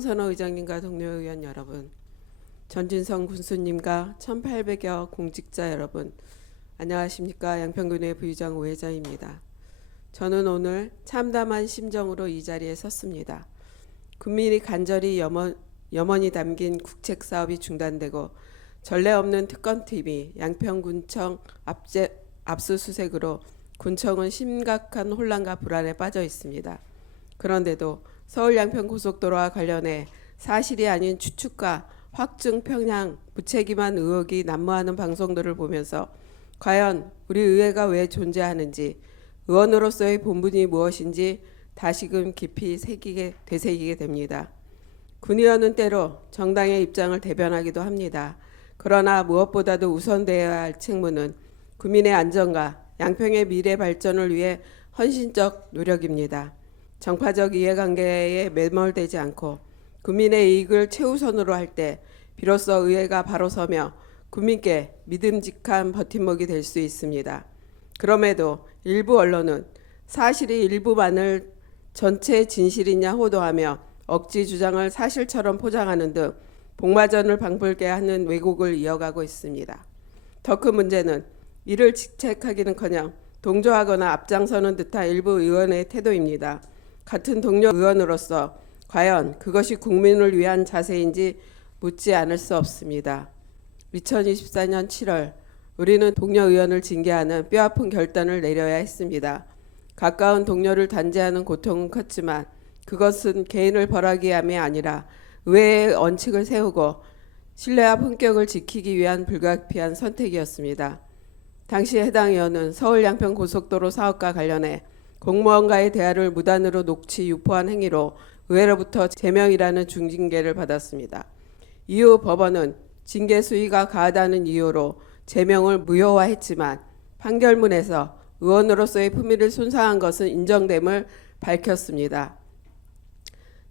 선호 의장님과 동료 의원 여러분, 전진성 군수님과 1800여 공직자 여러분, 안녕하십니까. 양평군의 부의장 오혜자입니다. 저는 오늘 참담한 심정으로 이 자리에 섰습니다. 국민이 간절히 염원이 담긴 국책사업이 중단되고 전례 없는 특검팀이 양평군청 압수수색으로 군청은 심각한 혼란과 불안에 빠져 있습니다. 그런데도 서울 양평고속도로와 관련해 사실이 아닌 추측과 확증 편향, 무책임한 의혹이 난무하는 방송들을 보면서 과연 우리 의회가 왜 존재하는지, 의원으로서의 본분이 무엇인지 다시금 깊이 되새기게 됩니다. 군의원은 때로 정당의 입장을 대변하기도 합니다. 그러나 무엇보다도 우선되어야 할 책무는 국민의 안전과 양평의 미래 발전을 위해 헌신적 노력입니다. 정파적 이해관계에 매몰되지 않고 국민의 이익을 최우선으로 할 때 비로소 의회가 바로 서며 국민께 믿음직한 버팀목이 될 수 있습니다. 그럼에도 일부 언론은 사실이 일부만을 전체 진실이냐 호도하며 억지 주장을 사실처럼 포장하는 등 복마전을 방불케 하는 왜곡을 이어가고 있습니다. 더 큰 문제는 이를 직책하기는커녕 동조하거나 앞장서는 듯한 일부 의원의 태도입니다. 같은 동료 의원으로서 과연 그것이 국민을 위한 자세인지 묻지 않을 수 없습니다. 2024년 7월 우리는 동료 의원을 징계하는 뼈아픈 결단을 내려야 했습니다. 가까운 동료를 단죄하는 고통은 컸지만 그것은 개인을 벌하기 위함이 아니라 의회의 원칙을 세우고 신뢰와 품격을 지키기 위한 불가피한 선택이었습니다. 당시 해당 의원은 서울 양평 고속도로 사업과 관련해 공무원과의 대화를 무단으로 녹취 유포한 행위로 의회로부터 제명이라는 중징계를 받았습니다. 이후 법원은 징계 수위가 가하다는 이유로 제명을 무효화했지만 판결문에서 의원으로서의 품위를 손상한 것은 인정됨을 밝혔습니다.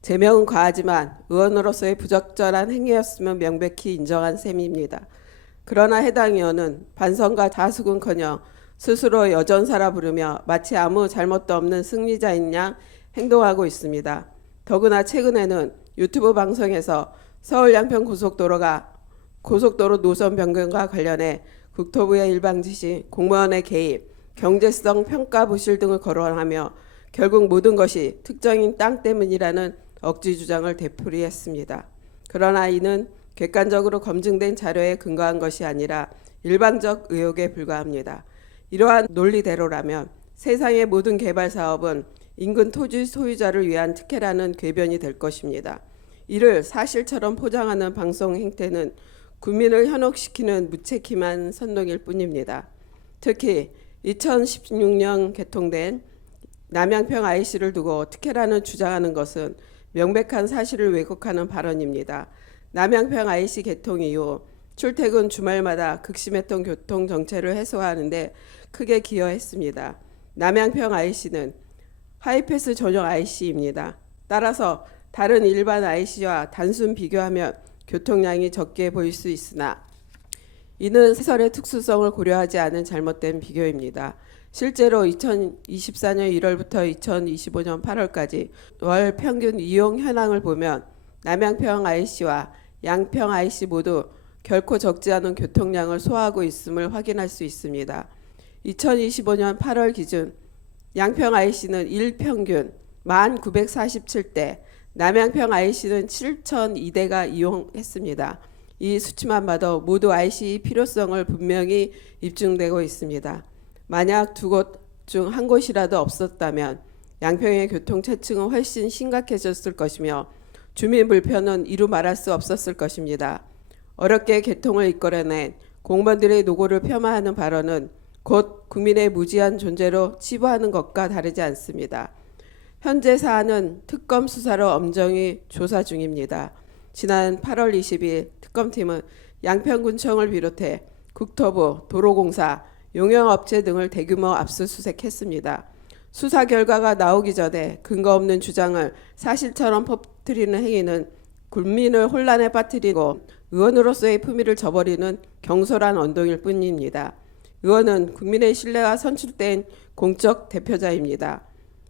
제명은 과하지만 의원으로서의 부적절한 행위였으면 명백히 인정한 셈입니다. 그러나 해당 의원은 반성과 자숙은커녕 스스로 여전사라 부르며 마치 아무 잘못도 없는 승리자인 양 행동하고 있습니다. 더구나 최근에는 유튜브 방송에서 서울 양평 고속도로 노선 변경과 관련해 국토부의 일방 지시, 공무원의 개입, 경제성 평가 부실 등을 거론하며 결국 모든 것이 특정인 땅 때문이라는 억지 주장을 되풀이했습니다. 그러나 이는 객관적으로 검증된 자료에 근거한 것이 아니라 일방적 의혹에 불과합니다. 이러한 논리대로라면 세상의 모든 개발 사업은 인근 토지 소유자를 위한 특혜라는 궤변이 될 것입니다. 이를 사실처럼 포장하는 방송 행태는 국민을 현혹시키는 무책임한 선동일 뿐입니다. 특히 2016년 개통된 남양평 IC를 두고 특혜라는 주장하는 것은 명백한 사실을 왜곡하는 발언입니다. 남양평 IC 개통 이후 출퇴근 주말마다 극심했던 교통 정체를 해소하는 데 크게 기여했습니다. 남양평 IC는 하이패스 전용 IC입니다. 따라서 다른 일반 IC와 단순 비교하면 교통량이 적게 보일 수 있으나 이는 시설의 특수성을 고려하지 않은 잘못된 비교입니다. 실제로 2024년 1월부터 2025년 8월까지 월 평균 이용 현황을 보면 남양평 IC와 양평 IC 모두 결코 적지 않은 교통량을 소화하고 있음을 확인할 수 있습니다. 2025년 8월 기준 양평 IC는 일평균 1947대, 남양평 IC는 7002대가 이용했습니다. 이 수치만 봐도 모두 IC 필요성을 분명히 입증되고 있습니다. 만약 두 곳 중 한 곳이라도 없었다면 양평의 교통 체증은 훨씬 심각해졌을 것이며 주민 불편은 이루 말할 수 없었을 것입니다. 어렵게 개통을 이끌어낸 공무원들의 노고를 폄하하는 발언은 곧 국민의 무지한 존재로 치부하는 것과 다르지 않습니다. 현재 사안은 특검 수사로 엄정히 조사 중입니다. 지난 8월 20일 특검팀은 양평군청을 비롯해 국토부, 도로공사, 용역업체 등을 대규모 압수수색했습니다. 수사 결과가 나오기 전에 근거 없는 주장을 사실처럼 퍼뜨리는 행위는 국민을 혼란에 빠뜨리고 의원으로서의 품위를 저버리는 경솔한 언동일 뿐입니다. 의원은 국민의 신뢰와 선출된 공적 대표자입니다.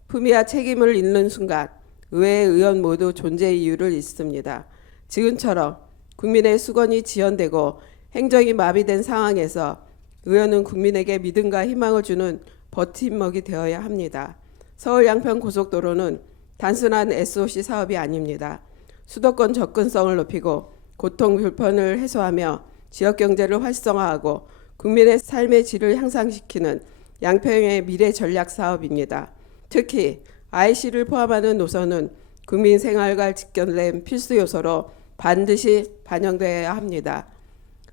품위와 책임을 잃는 순간 의회 의원 모두 존재 이유를 잊습니다. 지금처럼 국민의 수건이 지연되고 행정이 마비된 상황에서 의원은 국민에게 믿음과 희망을 주는 버팀목이 되어야 합니다. 서울 양평 고속도로는 단순한 SOC 사업이 아닙니다. 수도권 접근성을 높이고 고통 불편을 해소하며 지역 경제를 활성화하고 국민의 삶의 질을 향상시키는 양평의 미래 전략 사업입니다. 특히 IC를 포함하는 노선은 국민 생활과 직결된 필수 요소로 반드시 반영되어야 합니다.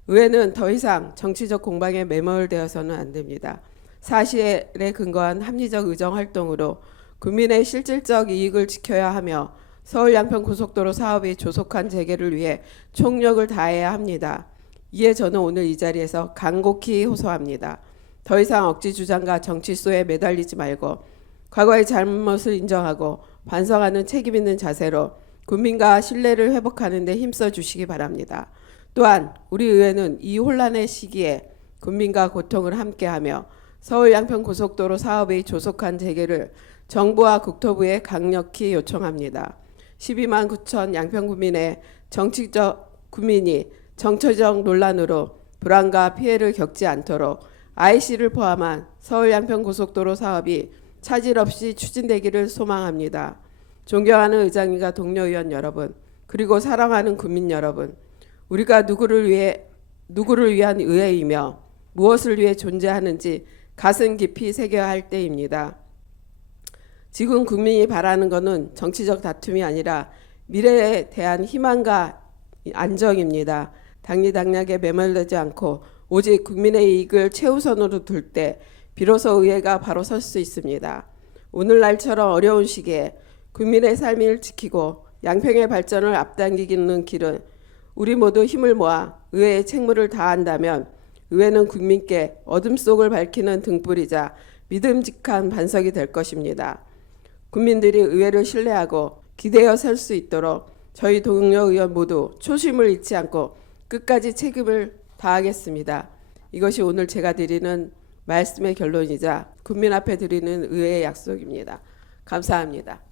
의회는 더 이상 정치적 공방에 매몰되어서는 안 됩니다. 사실에 근거한 합리적 의정 활동으로 국민의 실질적 이익을 지켜야 하며 서울 양평 고속도로 사업이 조속한 재개를 위해 총력을 다해야 합니다. 이에 저는 오늘 이 자리에서 간곡히 호소합니다. 더 이상 억지 주장과 정치소에 매달리지 말고 과거의 잘못을 인정하고 반성하는 책임 있는 자세로 국민과 신뢰를 회복하는 데 힘써 주시기 바랍니다. 또한 우리 의회는 이 혼란의 시기에 국민과 고통을 함께하며 서울 양평 고속도로 사업의 조속한 재개를 정부와 국토부에 강력히 요청합니다. 12만 9천 양평 국민이 정치적 논란으로 불안과 피해를 겪지 않도록 IC를 포함한 서울 양평 고속도로 사업이 차질 없이 추진되기를 소망합니다. 존경하는 의장님과 동료 의원 여러분, 그리고 사랑하는 국민 여러분, 우리가 누구를 위한 의회이며 무엇을 위해 존재하는지 가슴 깊이 새겨야 할 때입니다. 지금 국민이 바라는 것은 정치적 다툼이 아니라 미래에 대한 희망과 안정입니다. 당리당략에 매몰되지 않고 오직 국민의 이익을 최우선으로 둘 때 비로소 의회가 바로 설 수 있습니다. 오늘날처럼 어려운 시기에 국민의 삶을 지키고 양평의 발전을 앞당기는 길은 우리 모두 힘을 모아 의회의 책무를 다한다면 의회는 국민께 어둠 속을 밝히는 등불이자 믿음직한 반석이 될 것입니다. 국민들이 의회를 신뢰하고 기대어 설 수 있도록 저희 동료 의원 모두 초심을 잃지 않고 끝까지 책임을 다하겠습니다. 이것이 오늘 제가 드리는 말씀의 결론이자 국민 앞에 드리는 의회의 약속입니다. 감사합니다.